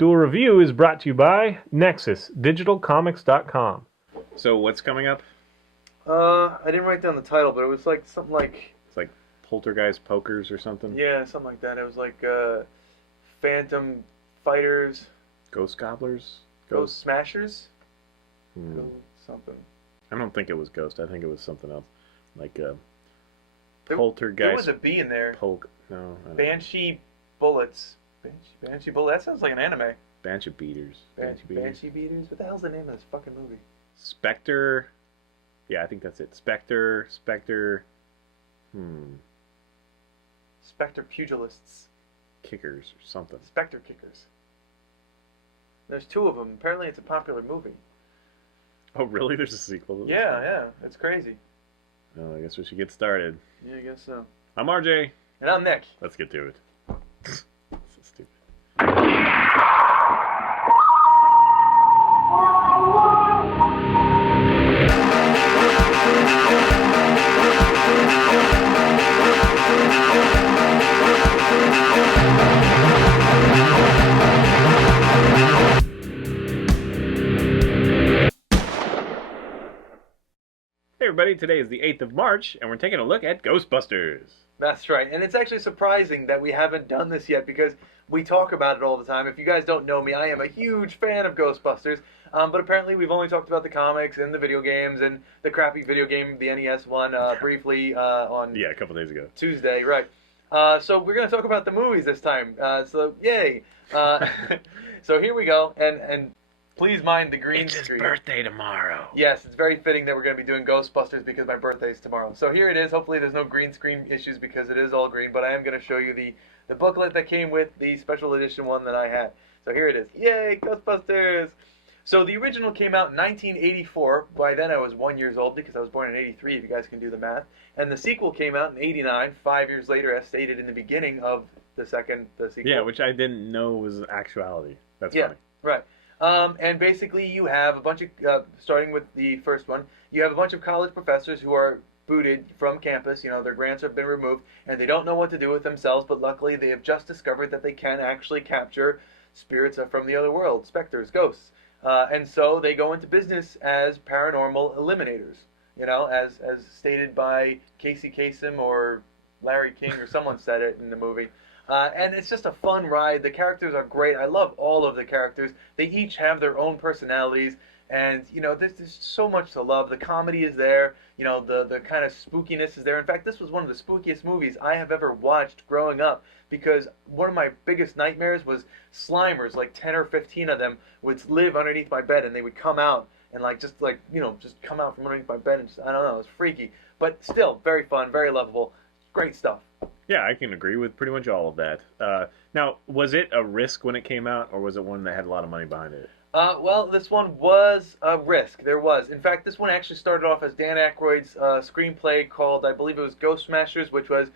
Duel Review is brought to you by NexusDigitalComics.com. So what's coming up? I didn't write down the title, but it was like something like... It's like Poltergeist Pokers or something? Yeah, something like that. It was like Phantom Fighters... Ghost Gobblers? Ghost Smashers? Hmm. Something. I don't think it was Ghost. I think it was something else. Like There Poltergeist... was a B in there. No. I don't know. Banshee Bullets. Banshee Bullet. That sounds like an anime. Banshee Beaters. Banshee Beaters? What the hell's the name of this fucking movie? Spectre... Yeah, I think that's it. Spectre... Spectre Pugilists. Kickers or something. Spectre Kickers. There's two of them. Apparently it's a popular movie. Oh, really? There's a sequel to this? Yeah. It's crazy. Oh, I guess we should get started. Yeah, I guess so. I'm RJ. And I'm Nick. Let's get to it. So stupid. Hey everybody, today is the 8th of March, and we're taking a look at Ghostbusters. That's right. And it's actually surprising that we haven't done this yet because we talk about it all the time. If you guys don't know me, I am a huge fan of Ghostbusters. But apparently we've only talked about the comics and the video games and the crappy video game, the NES one, briefly on Yeah, a couple days ago. Tuesday. Right. So we're going to talk about the movies this time. So yay. So here we go. And please mind the green It's his screen. birthday tomorrow. Yes, it's very fitting that we're going to be doing Ghostbusters because my birthday is tomorrow. So here it is. Hopefully there's no green screen issues because it is all green, but I am going to show you the booklet that came with the special edition one that I had. So here it is. Yay, Ghostbusters! So the original came out in 1984. By then I was 1 year old because I was born in 83, if you guys can do the math. And the sequel came out in 89, 5 years later, as stated in the beginning of the sequel. Yeah, which I didn't know was actuality. That's Yeah, funny. right. And basically you have a bunch of, starting with the first one, you have a bunch of college professors who are booted from campus. You know, their grants have been removed, and they don't know what to do with themselves, but luckily they have just discovered that they can actually capture spirits from the other world, specters, ghosts. And so they go into business as paranormal eliminators, you know, as stated by Casey Kasem or Larry King or someone said it in the movie. And it's just a fun ride. The characters are great. I love all of the characters. They each have their own personalities. And, you know, there's so much to love. The comedy is there. You know, the kind of spookiness is there. In fact, this was one of the spookiest movies I have ever watched growing up because one of my biggest nightmares was Slimers, like 10 or 15 of them, would live underneath my bed and they would come out and, just come out from underneath my bed and just, I don't know, it was freaky. But still, very fun, very lovable. Great stuff. Yeah, I can agree with pretty much all of that. Now, was it a risk when it came out, or was it one that had a lot of money behind it? Well, this one was a risk. There was. In fact, this one actually started off as Dan Aykroyd's screenplay called, I believe it was Ghost Smashers, which was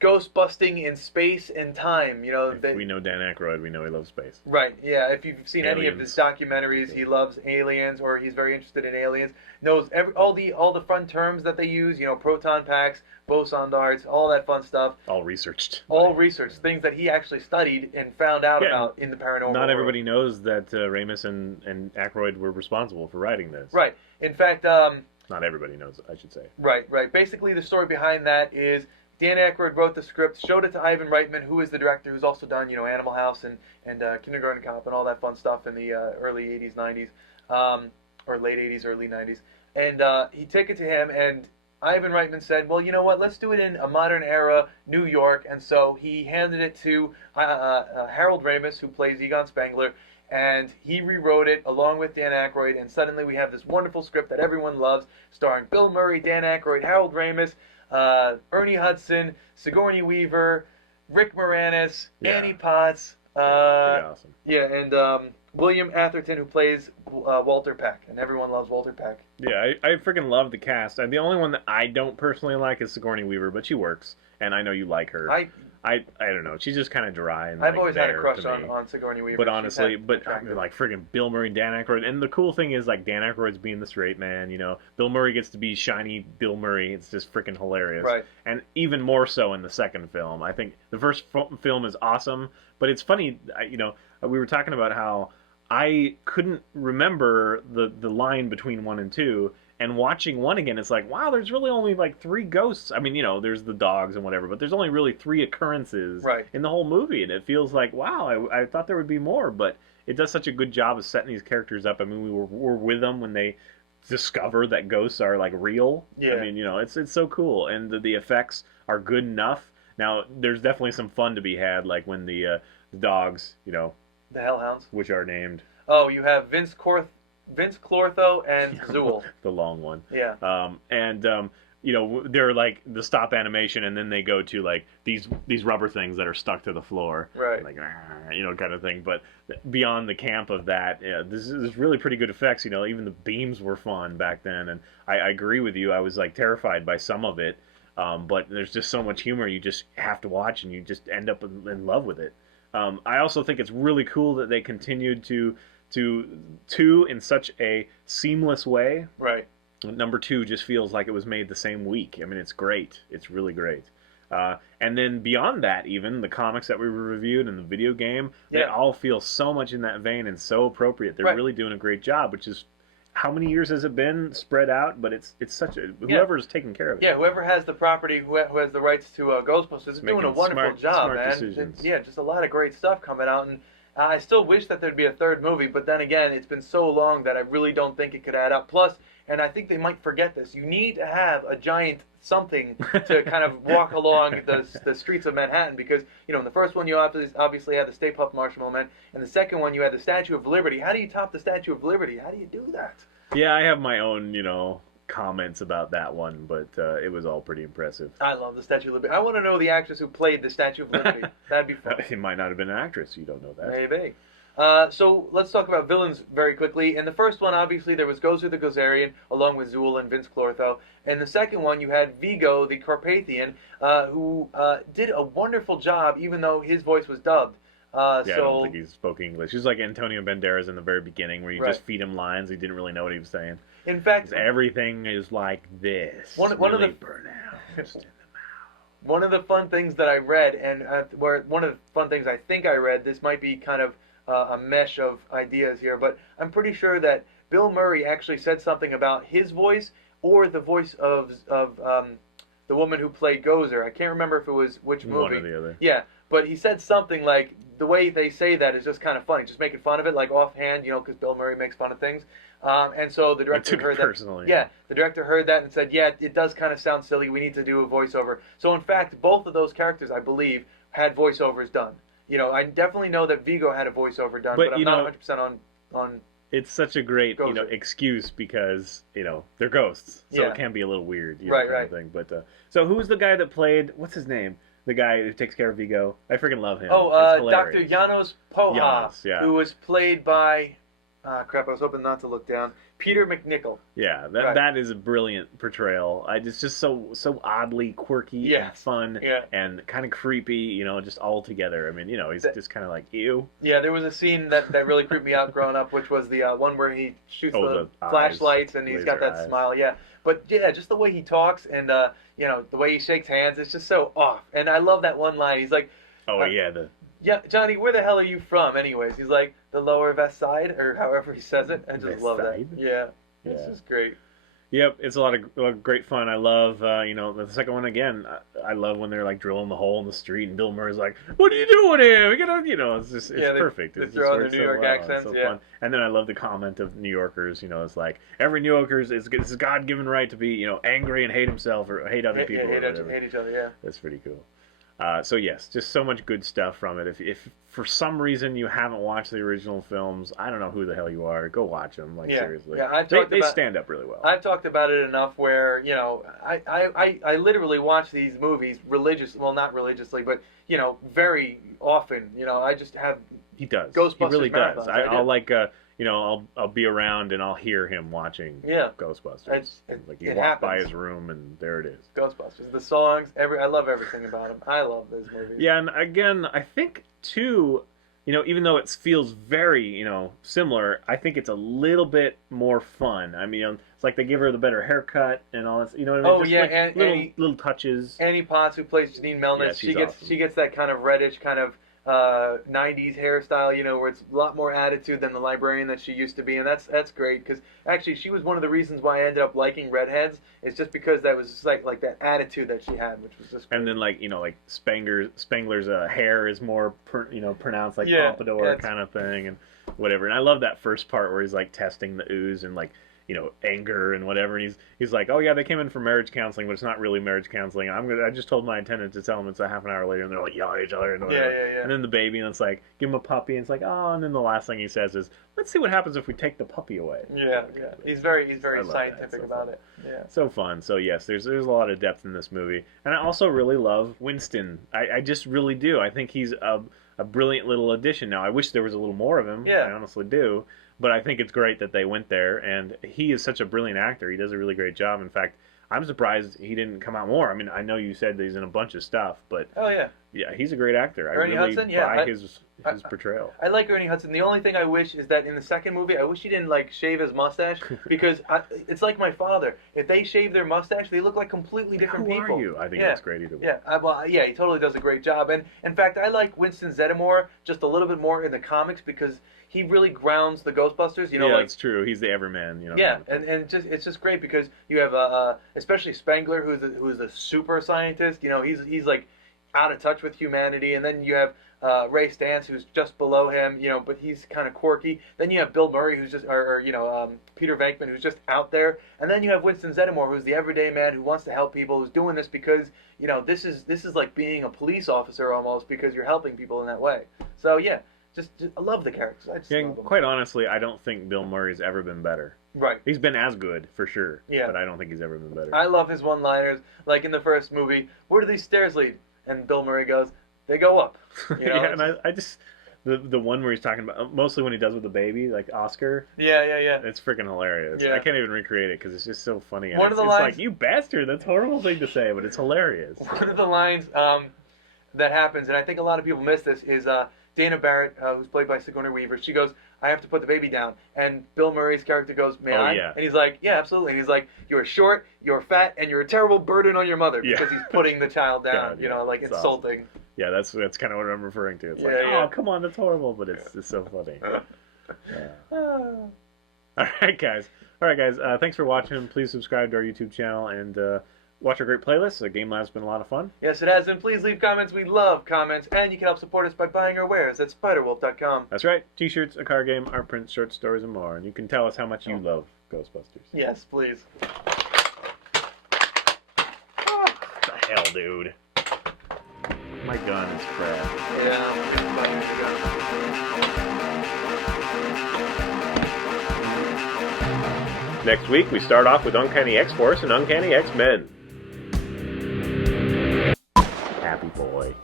ghost busting in space and time. You know, If we know Dan Aykroyd, we know he loves space. Right, yeah. If you've seen any of Aliens. his documentaries, he loves aliens, or he's very interested in aliens. Knows all the fun terms that they use. You know, proton packs, boson darts, all that fun stuff. All researched. All research, things that he actually studied and found out about in the paranormal Not world. everybody knows that Ramis and Aykroyd were responsible for writing this. Right. In fact, Not everybody knows, I should say. Right. Basically, the story behind that is Dan Aykroyd wrote the script, showed it to Ivan Reitman, who is the director, who's also done, you know, Animal House and Kindergarten Cop and all that fun stuff in the early 80s, 90s, or late 80s, early 90s. And he took it to him, and Ivan Reitman said, well, you know what, let's do it in a modern era, New York. And so he handed it to Harold Ramis, who plays Egon Spengler, and he rewrote it along with Dan Aykroyd, and suddenly we have this wonderful script that everyone loves, starring Bill Murray, Dan Aykroyd, Harold Ramis, Ernie Hudson, Sigourney Weaver, Rick Moranis, Annie Potts, Pretty awesome. yeah, and William Atherton, who plays Walter Peck, and everyone loves Walter Peck. Yeah, I freaking love the cast. The only one that I don't personally like is Sigourney Weaver, but she works, and I know you like her. I don't know. She's just kind of dry. And, I've like, always had a there crush to me. on Sigourney Weaver. But She's honestly, had but attractive- like friggin' Bill Murray, Dan Aykroyd, and the cool thing is like Dan Aykroyd's being the straight man. You know, Bill Murray gets to be shiny Bill Murray. It's just freaking hilarious. Right. And even more so in the second film. I think the first film is awesome, but it's funny. You know, we were talking about how I couldn't remember the line between 1 and 2. And watching 1 again, it's like, wow, there's really only like 3 ghosts. I mean, you know, there's the dogs and whatever, but there's only really 3 occurrences in the whole movie. And it feels like, wow, I thought there would be more, but it does such a good job of setting these characters up. I mean, we're with them when they discover that ghosts are like real. Yeah. I mean, you know, it's so cool. And the effects are good enough. Now, there's definitely some fun to be had, like when the dogs, you know. The Hellhounds. Which are named. Oh, you have Vince Clortho and Zool. The long one. Yeah. You know, they're like the stop animation, and then they go to like these rubber things that are stuck to the floor, right? Like, you know, kind of thing. But beyond the camp of that, yeah, this is really pretty good effects. You know, even the beams were fun back then, and I agree with you. I was like terrified by some of it, but there's just so much humor you just have to watch, and you just end up in love with it. I also think it's really cool that they continued to in such a seamless way. Right. Number 2 just feels like it was made the same week. I mean, it's great. It's really great. And then beyond that, even the comics that we reviewed and the video game, they all feel so much in that vein and so appropriate. They're really doing a great job, which is, how many years has it been spread out? But it's such a, whoever's taking care of it. Yeah, whoever has the property, who has the rights to Ghostbusters is doing a wonderful job, man. Decisions. Yeah, just a lot of great stuff coming out, and I still wish that there'd be a third movie, but then again, it's been so long that I really don't think it could add up. Plus, and I think they might forget this, you need to have a giant something to kind of walk along the streets of Manhattan, because, you know, in the first one you obviously had the Stay Puft Marshmallow Man, and the second one you had the Statue of Liberty. How do you top the Statue of Liberty? How do you do that? Yeah, I have my own, you know, comments about that one, but it was all pretty impressive. I love the Statue of Liberty. I want to know the actress who played the Statue of Liberty. That'd be fun. It might not have been an actress. You don't know that. Maybe. So let's talk about villains very quickly. In the first one, obviously, there was Gozer the Gozerian, along with Zool and Vince Clortho. In the second one, you had Vigo the Carpathian, who did a wonderful job, even though his voice was dubbed. I don't think he spoke English. He was like Antonio Banderas in the very beginning, where you just feed him lines. He didn't really know what he was saying. In fact, everything is like this. One of the pronounced in the mouth. One of the fun things that I read, and one of the fun things I think I read, this might be kind of a mesh of ideas here, but I'm pretty sure that Bill Murray actually said something about his voice or the voice of the woman who played Gozer. I can't remember if it was which movie. One or the other. Yeah, but he said something like, the way they say that is just kind of funny, just making fun of it, like offhand, you know, because Bill Murray makes fun of things. And so the director heard that. Personally. Yeah, the director heard that and said, yeah, it does kind of sound silly. We need to do a voiceover. So in fact, both of those characters, I believe, had voiceovers done. You know, I definitely know that Vigo had a voiceover done, but I'm not 100% on. It's such a great, Gozer. you know, excuse because, you know, they're ghosts, so it can be a little weird, you know, kind of thing. But so who's the guy that played? What's his name? The guy who takes care of Vigo. I freaking love him. Oh, Dr. Janos Poha, Janos, yeah. who was played by. Crap! I was hoping not to look down. Peter McNichol. Yeah, that is a brilliant portrayal. It's just so oddly quirky and fun and kind of creepy, you know, just all together. I mean, you know, he's just kind of like, ew. Yeah, there was a scene that really creeped me out growing up, which was the one where he shoots the flashlights and he's got that smile. Yeah, but yeah, just the way he talks and you know, the way he shakes hands, it's just so off. And I love that one line. He's like, yeah, Johnny, where the hell are you from, anyways? He's like, the Lower West Side, or however he says it. I just love that. Yeah, this is great. Yep, it's a lot of great fun. I love, you know, the second one again. I love when they're like drilling the hole in the street, and Bill Murray's like, "What are you doing here? We gotta, you know, it's just perfect. They throw in the New York accents, fun. And then I love the comment of New Yorkers. You know, it's like every New Yorker's it's a God-given right to be, you know, angry and hate himself or hate other people. Hate each other. Yeah, that's pretty cool. So yes, just so much good stuff from it. If for some reason you haven't watched the original films, I don't know who the hell you are. Go watch them. Like seriously, they stand up really well. I've talked about it enough where, you know, I literally watch these movies not religiously, but, you know, very often. You know, I just have. He does. Ghostbusters he really does. I'll like. I'll be around and I'll hear him watching Ghostbusters. Like you walk by his room and there it is. Ghostbusters. The songs, I love everything about him. I love those movies. Yeah, and again, I think too, even though it feels very, similar, I think it's a little bit more fun. I mean, it's like they give her the better haircut and all this. You know what I mean? Oh Just yeah, like and little touches. Annie Potts, who plays Janine Melnitz, Yeah, she gets that kind of reddish kind of 90s hairstyle, where it's a lot more attitude than the librarian that she used to be, and that's great because actually she was one of the reasons why I ended up liking redheads. It's just because that was just like that attitude that she had, which was just great. And then like Spangler's hair is more pronounced like pompadour kind of thing and whatever. And I love that first part where he's like testing the ooze and like anger and whatever. And he's like, oh yeah, they came in for marriage counseling, but it's not really marriage counseling. I just told my attendant to tell them it's a half an hour later, and they're like yelling at each other and whatever. Yeah. And then the baby, and it's like, give him a puppy, and it's like, oh, and then the last thing he says is, let's see what happens if we take the puppy away. Yeah. He's very scientific about it. Yeah. So fun. So yes, there's a lot of depth in this movie, and I also really love Winston. I just really do. I think he's a brilliant little addition. Now I wish there was a little more of him. Yeah. I honestly do. But I think it's great that they went there, and he is such a brilliant actor. He does a really great job. In fact, I'm surprised he didn't come out more. I mean, I know you said that he's in a bunch of stuff, but yeah, he's a great actor. Ernie I really Hudson? buy his portrayal. I like Ernie Hudson. The only thing I wish is that in the second movie, I wish he didn't like shave his mustache because it's like my father. If they shave their mustache, they look like completely different people. Who are you? I think that's great either way. Yeah, he totally does a great job. And in fact, I like Winston Zeddemore just a little bit more in the comics because he really grounds the Ghostbusters. That's true. He's the everyman. Yeah, and it's just great because you have especially Spangler, who's a super scientist. He's like out of touch with humanity, and then you have Ray Stantz, who's just below him, but he's kind of quirky. Then you have Bill Murray, who's just, Peter Venkman, who's just out there. And then you have Winston Zeddemore, who's the everyday man who wants to help people, who's doing this because, this is like being a police officer almost because you're helping people in that way. So yeah, just I love the characters. I just love them. Quite honestly, I don't think Bill Murray's ever been better. Right. He's been as good, for sure. Yeah. But I don't think he's ever been better. I love his one-liners. Like in the first movie, where do these stairs lead? And Bill Murray goes, they go up. Yeah, and I just... The one where he's talking about, mostly when he does with the baby, like Oscar. Yeah. It's freaking hilarious. Yeah. I can't even recreate it because it's just so funny. And One of the it's lines... like, you bastard, that's a horrible thing to say, but it's hilarious. One of the lines that happens, and I think a lot of people miss this, is Dana Barrett, who's played by Sigourney Weaver. She goes, I have to put the baby down. And Bill Murray's character goes, may I? Yeah. And he's like, yeah, absolutely. And he's like, you're short, you're fat, and you're a terrible burden on your mother because he's putting the child down, God, like it's insulting. Awesome. Yeah, that's kind of what I'm referring to. It's oh, come on, that's horrible, but it's so funny. All right, guys. Thanks for watching. Please subscribe to our YouTube channel and watch our great playlist. The Game Lab's been a lot of fun. Yes, it has. And please leave comments. We love comments. And you can help support us by buying our wares at spiderwolf.com. That's right. T-shirts, a card game, art prints, short stories, and more. And you can tell us how much you love Ghostbusters. Yes, please. What the hell, dude? My gun is crap. Yeah. Next week, we start off with Uncanny X-Force and Uncanny X-Men. Happy boy.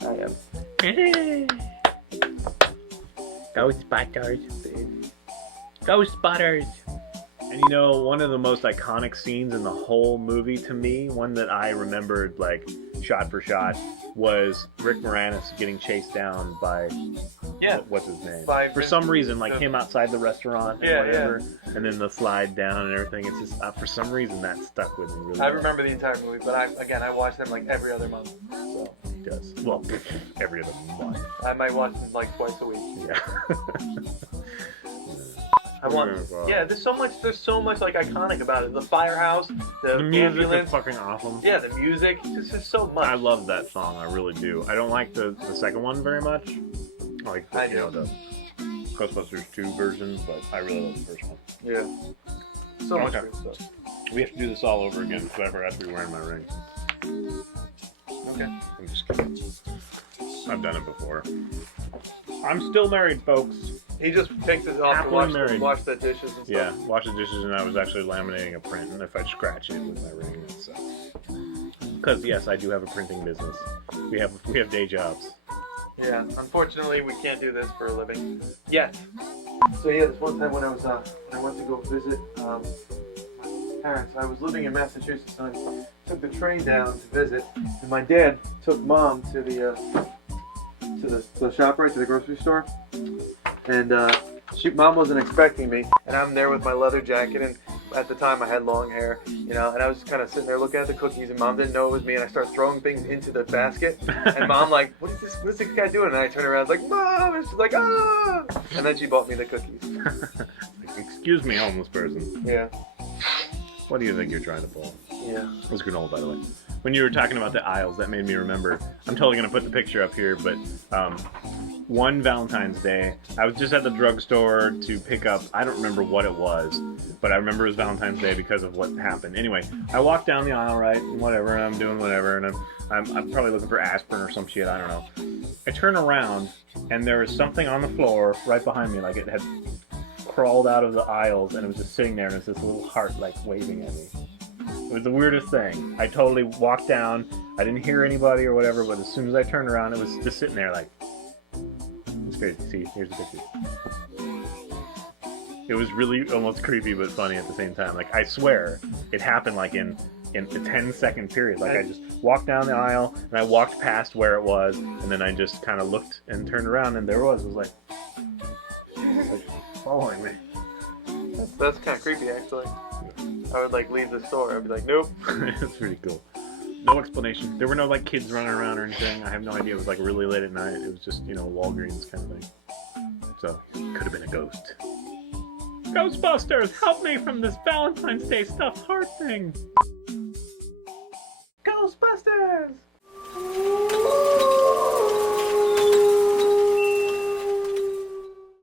I am. Ghostbusters. Ghostbusters. And one of the most iconic scenes in the whole movie to me, one that I remembered like shot for shot, was Rick Moranis getting chased down by what's his name? For some reason, like him outside the restaurant and whatever, and then the slide down and everything. It's just for some reason that stuck with me really. I remember the entire movie, but I watch them like every other month. So. Does. Well, every other month. I might watch them like twice a week. Yeah. There's so much like iconic about it. The firehouse, the music ambulance. is fucking awesome. Yeah, the music. This is so much. I love that song. I really do. I don't like the second one very much. Like the Ghostbusters 2 version, but I really love the first one. Yeah. So much good stuff. We have to do this all over again because I forgot to be wearing my ring. Okay. I'm just kidding. I've done it before. I'm still married, folks. He just takes it off to wash the dishes and stuff. Yeah, wash the dishes, and I was actually laminating a print, and if I scratch it with my ring, it sucks. Because yes, I do have a printing business. We have day jobs. Yeah, unfortunately, we can't do this for a living yet. So yeah, this one time when I was when I went to go visit my parents, I was living in Massachusetts, and I took the train down to visit, and my dad took Mom to the shop, right, to the grocery store, and Mom wasn't expecting me, and I'm there with my leather jacket, and at the time I had long hair, you know, and I was just kind of sitting there looking at the cookies, and Mom didn't know it was me, and I start throwing things into the basket, and Mom like, what is this guy doing? And I turn around like, Mom, and she's like, ah, and then she bought me the cookies. Like, excuse me, homeless person. Yeah. What do you think you're trying to pull? Yeah. It was granola, by the way. When you were talking about the aisles, that made me remember. I'm totally going to put the picture up here, but one Valentine's Day, I was just at the drugstore to pick up, I don't remember what it was, but I remember it was Valentine's Day because of what happened. Anyway, I walked down the aisle, right, and whatever, and I'm doing whatever, and I'm probably looking for aspirin or some shit, I don't know. I turn around, and there was something on the floor right behind me, like it had crawled out of the aisles, and it was just sitting there, and it was this little heart, like, waving at me. It was the weirdest thing. I totally walked down, I didn't hear anybody or whatever, but as soon as I turned around, it was just sitting there, like, it's crazy. See, here's the picture. It was really almost creepy, but funny at the same time. Like, I swear, it happened, like, in a 10-second period. Like, I just walked down the aisle, and I walked past where it was, and then I just kind of looked and turned around, and there it was. It was like following me. That's kind of creepy, actually. I would like leave the store. I'd be like, nope. It's pretty cool. No explanation. There were no like kids running around or anything. I have no idea. It was like really late at night. It was just, you know, Walgreens kind of thing. So, could have been a ghost. Ghostbusters, help me from this Valentine's Day stuffed heart thing. Ghostbusters!